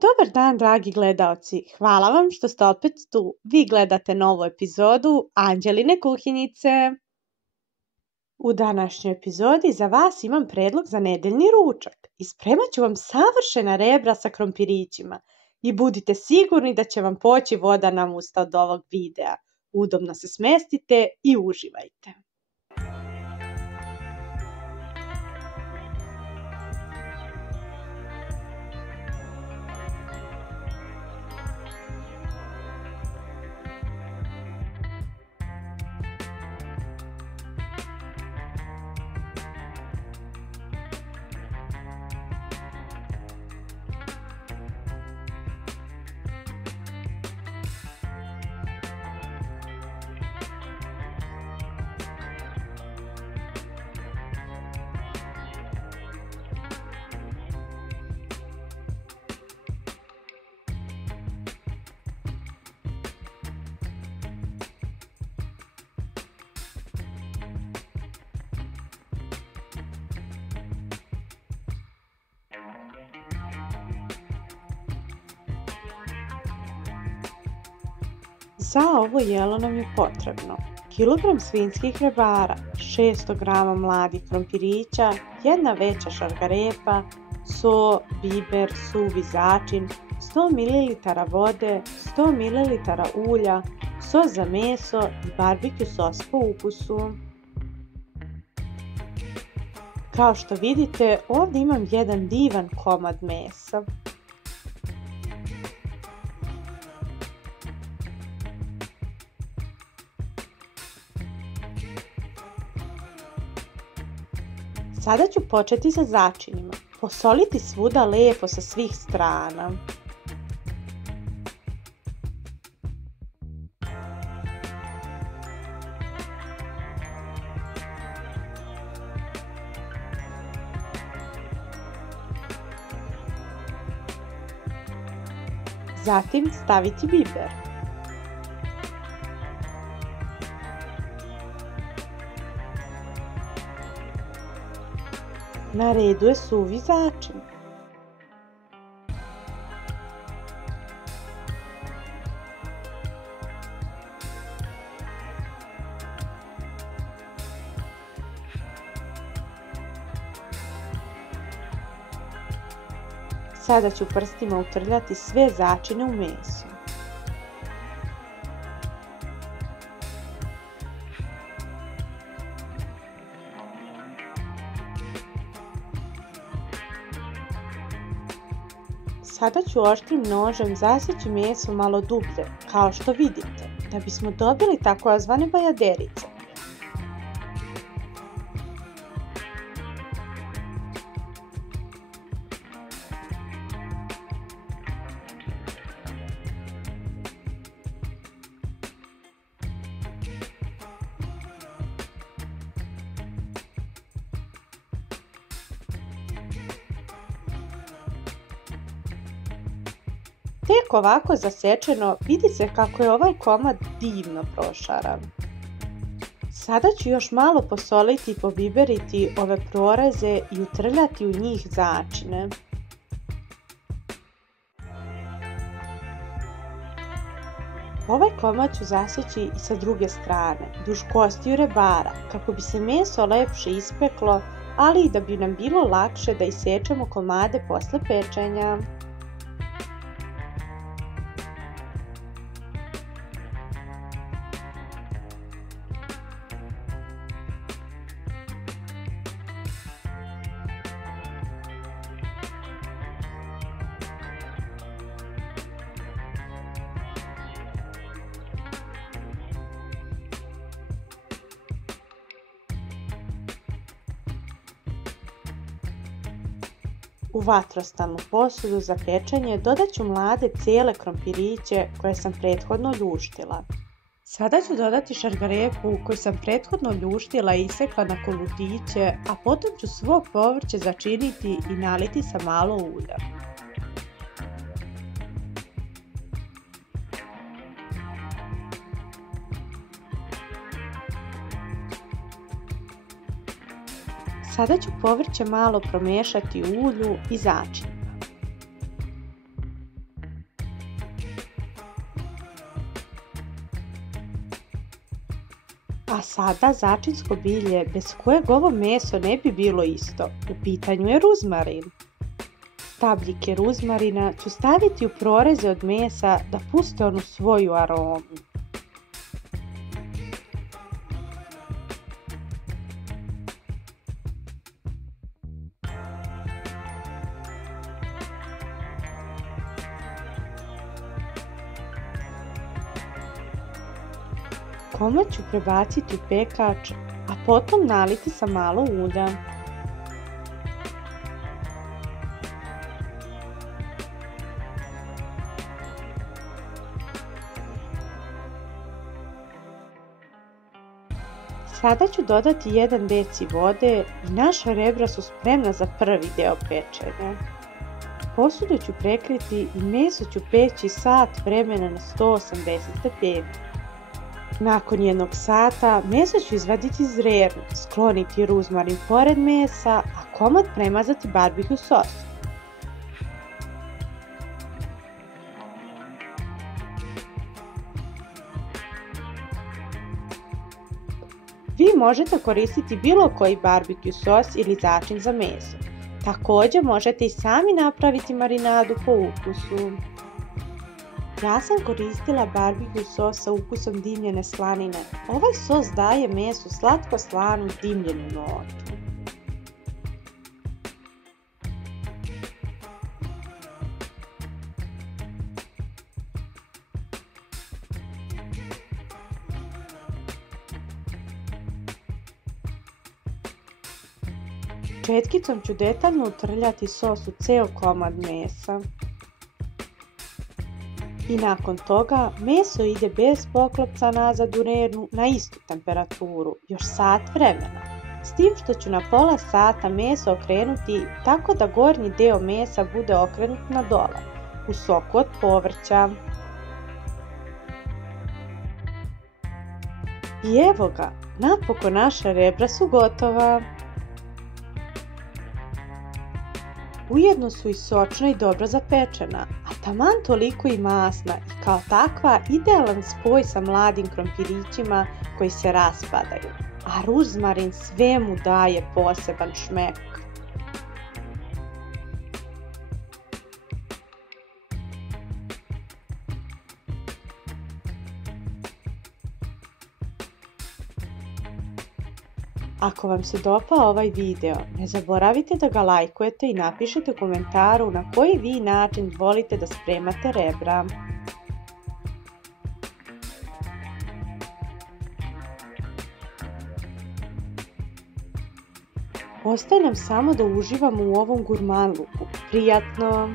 Dobar dan, dragi gledaoci. Hvala vam što ste opet tu. Vi gledate novu epizodu Anđeline kuhinjice. U današnjoj epizodi za vas imam predlog za nedeljni ručak. Ispremat ću vam savršena rebra sa krompirićima. I budite sigurni da će vam poći voda na usta od ovog videa. Udobno se smestite i uživajte. Za ovo jelo nam je potrebno kilogram svinjskih rebara, 600 g mladih krompirića, jedna veća šargarepa, so, biber, suvi začin, 100 ml vode, 100 ml ulja, sos za meso i barbekju sos po ukusu. Kao što vidite, ovdje imam jedan divan komad mesa. Sada ću početi sa začinima. Posoliti svuda lijepo sa svih strana. Zatim staviti biber. Na redu je suvi začin. Sada ću prstima utrljati sve začine u meso. Sada ću oštrim nožem zasjeći meso malo dublje, kao što vidite, da bismo dobili takozvane bajaderice. Tek ovako zasečeno vidi se kako je ovaj komad divno prošaran. Sada ću još malo posoliti i pobiberiti ove proreze i utrljati u njih začine. Ovaj komad ću zasjeći i sa druge strane, duž kostiju rebara, kako bi se meso lepše ispeklo, ali i da bi nam bilo lakše da isečemo komade posle pečenja. U vatrostalnu posudu za pečenje dodat ću mlade cijele krompiriće koje sam prethodno ljuštila. Sada ću dodati šargarepu koju sam prethodno ljuštila i isekla na kolutiće, a potom ću svo povrće začiniti i naliti sa malo ulja. Sada ću povrće malo promiješati u ulju i začinima. A sada začinsko bilje bez kojeg ovo meso ne bi bilo isto. U pitanju je ruzmarin. Stabljike ruzmarina ću staviti u proreze od mesa da puste onu svoju aromu. Komad ću prebaciti u pekač, a potom naliti sa malo ulja. Sada ću dodati 1 deci vode i naša rebra su spremna za prvi deo pečenja. Posudu ću prekriti i meso ću peći sat vremena na 180 stepeni. Nakon 1 sata meso ću izvaditi iz zrernu, skloniti ruzmarin pored mesa, a komad premazati barbekju sosom. Vi možete koristiti bilo koji barbekju sos ili začin za meso. Također možete i sami napraviti marinadu po ukusu. Ja sam koristila barbekju sos sa ukusom dimljene slanine. Ovaj sos daje mesu slatko slanu dimljenu notu. Četkicom ću detaljno utrljati sos u ceo komad mesa. I nakon toga meso ide bez poklopca nazad u rernu na istu temperaturu, još sat vremena. S tim što ću na pola sata meso okrenuti tako da gornji deo mesa bude okrenut na dole, u soku od povrća. I evo ga, napokon naša rebra su gotova. Ujedno su i sočna i dobro zapečena, a taman toliko i masna i kao takva idealan spoj sa mladim krompirićima koji se raspadaju, a ruzmarin svemu daje poseban šmek. Ako vam se dopao ovaj video, ne zaboravite da ga lajkujete i napišete u komentaru na koji vi način volite da spremate rebra. Ostaje nam samo da uživamo u ovom gurmanluku. Prijatno!